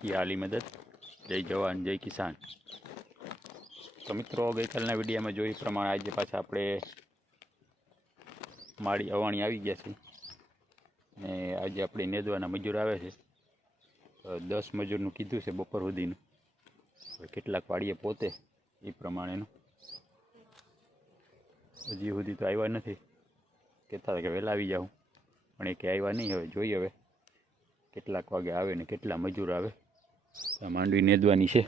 આલી મદદ જય જવાન જય કિસાન તો મિત્રો, ગઈકાલના વિડીયોમાં જોઈ પ્રમાણે આજે પાછા આપણે માળી અવાણી આવી ગયા છે. ને આજે આપણે નેદવાના મજૂર આવે છે. દસ મજૂરનું કીધું છે બપોર સુધીનું. કેટલાક વાડીએ પોતે એ પ્રમાણેનું. હજી સુધી તો આવ્યા નથી. કહેતા હતા કે વહેલા આવી જાઉં. પણ એ કે આવ્યા નહીં. હવે જોઈએ હવે. કેટલાક વાગે આવે ને કેટલા મજૂર આવે. માંડવી નેદવાની છે.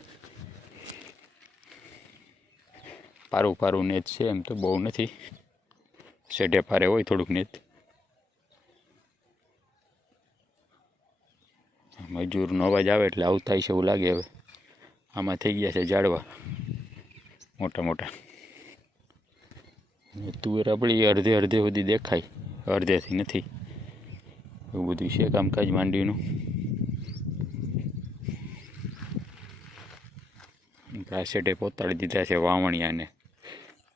પારું પારું નેત છે, એમ તો બહુ નથી. શેઢે પારે હોય થોડુંક નેત મજૂરનો અવાજ આવે એટલે આવતા છે એવું લાગે હવે. આમાં થઈ ગયા છે ઝાડવા. મોટા મોટા. તુવેર આપણી અડધે અડધે સુધી દેખાય. અડધેથી નથી. એવું બધું છે કામકાજ માંડવીનું. આ પોતાળી દીધા છે વાવણિયાને.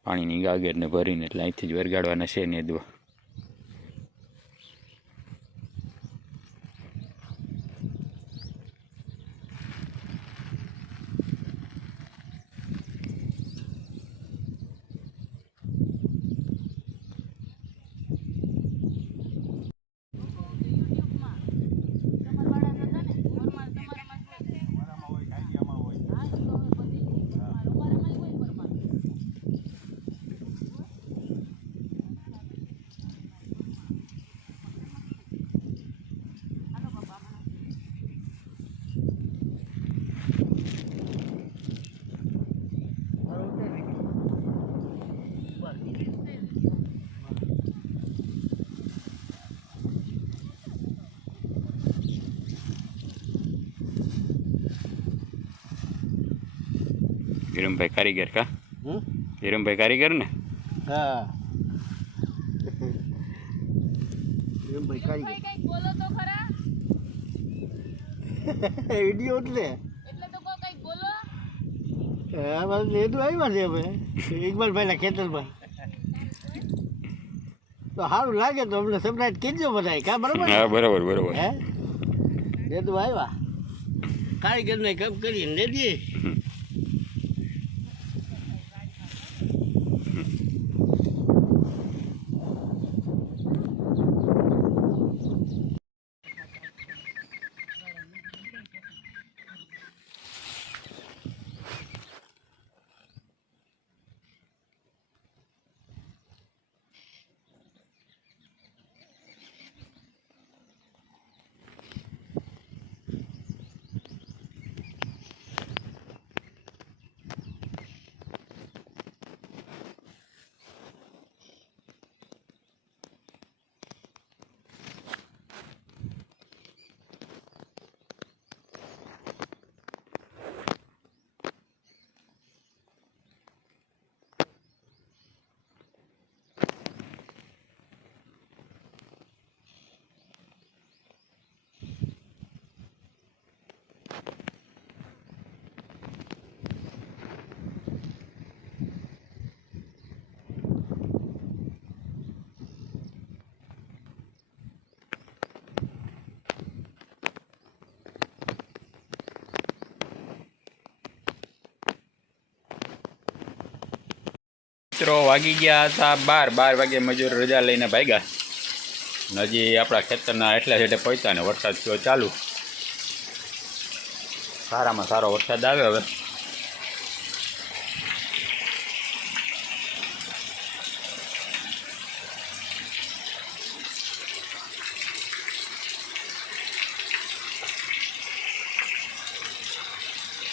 પાણીની ગાગરને ભરીને એટલે અહીંથી જ વરગાડવાના છે નેદવા હિરમભાઈ કારીગર કા હમ? હિરમભાઈ કારીગર ને હા એમ ભાઈ કાંઈ ભાઈ કંઈક બોલો તો ખરા વિડીયો એટલે એટલે તો કહો કંઈક બોલો હા બસ એટલું આવ્યા છે હવે ઇકબાલભાઈ ના ખેતરમાં તો સારું લાગે તો અમને સબસ્ક્રાઈબ કીધો બધા કા બરોબર હા બરાબર બરાબર હે જેતું આવ્યા કારીગરને કપ કરીને દે દઈએ મિત્રો વાગી ગયા હતા બાર બાર વાગે મજૂર રજા લઈને ભાગ્યા. હજી આપણા ખેતરના એટલા છેટે પહોંચ્યા ને વરસાદ થયો ચાલુ. સારામાં સારો વરસાદ આવ્યો હવે.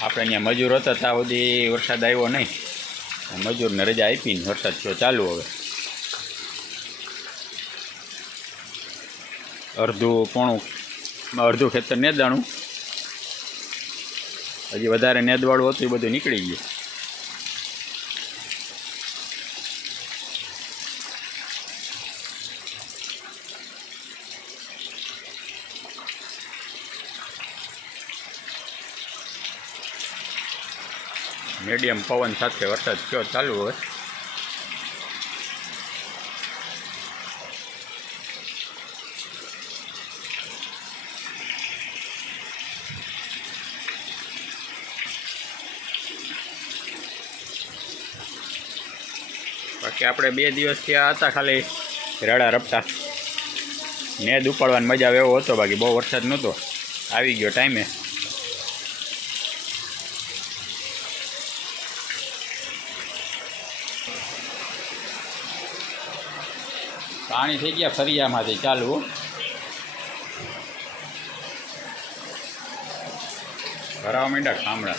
આપણે અહીંયા મજૂર હતા, ત્યાં સુધી વરસાદ આવ્યો નહીં. મજૂરને રજા આપીને વરસાદ થયો ચાલુ હવે. અડધું પોણું, અડધું ખેતર નેદાણું. હજી વધારે નેદવાળું હતું, એ બધું નીકળી ગયું. મીડિયમ પવન સાથે વરસાદ કયો ચાલુ હોય? બાકી આપણે બે દિવસ ત્યાં હતા ખાલી રડા રપટા. નેદ ઉપાડવાની મજા આવે એવો હતો, બાકી બહુ વરસાદ નહોતો. આવી ગયો ટાઈમે પાણી થઈ ગયા ફરિયામાંથી ચાલુ. ભરાવા માંડ્યા ખામડા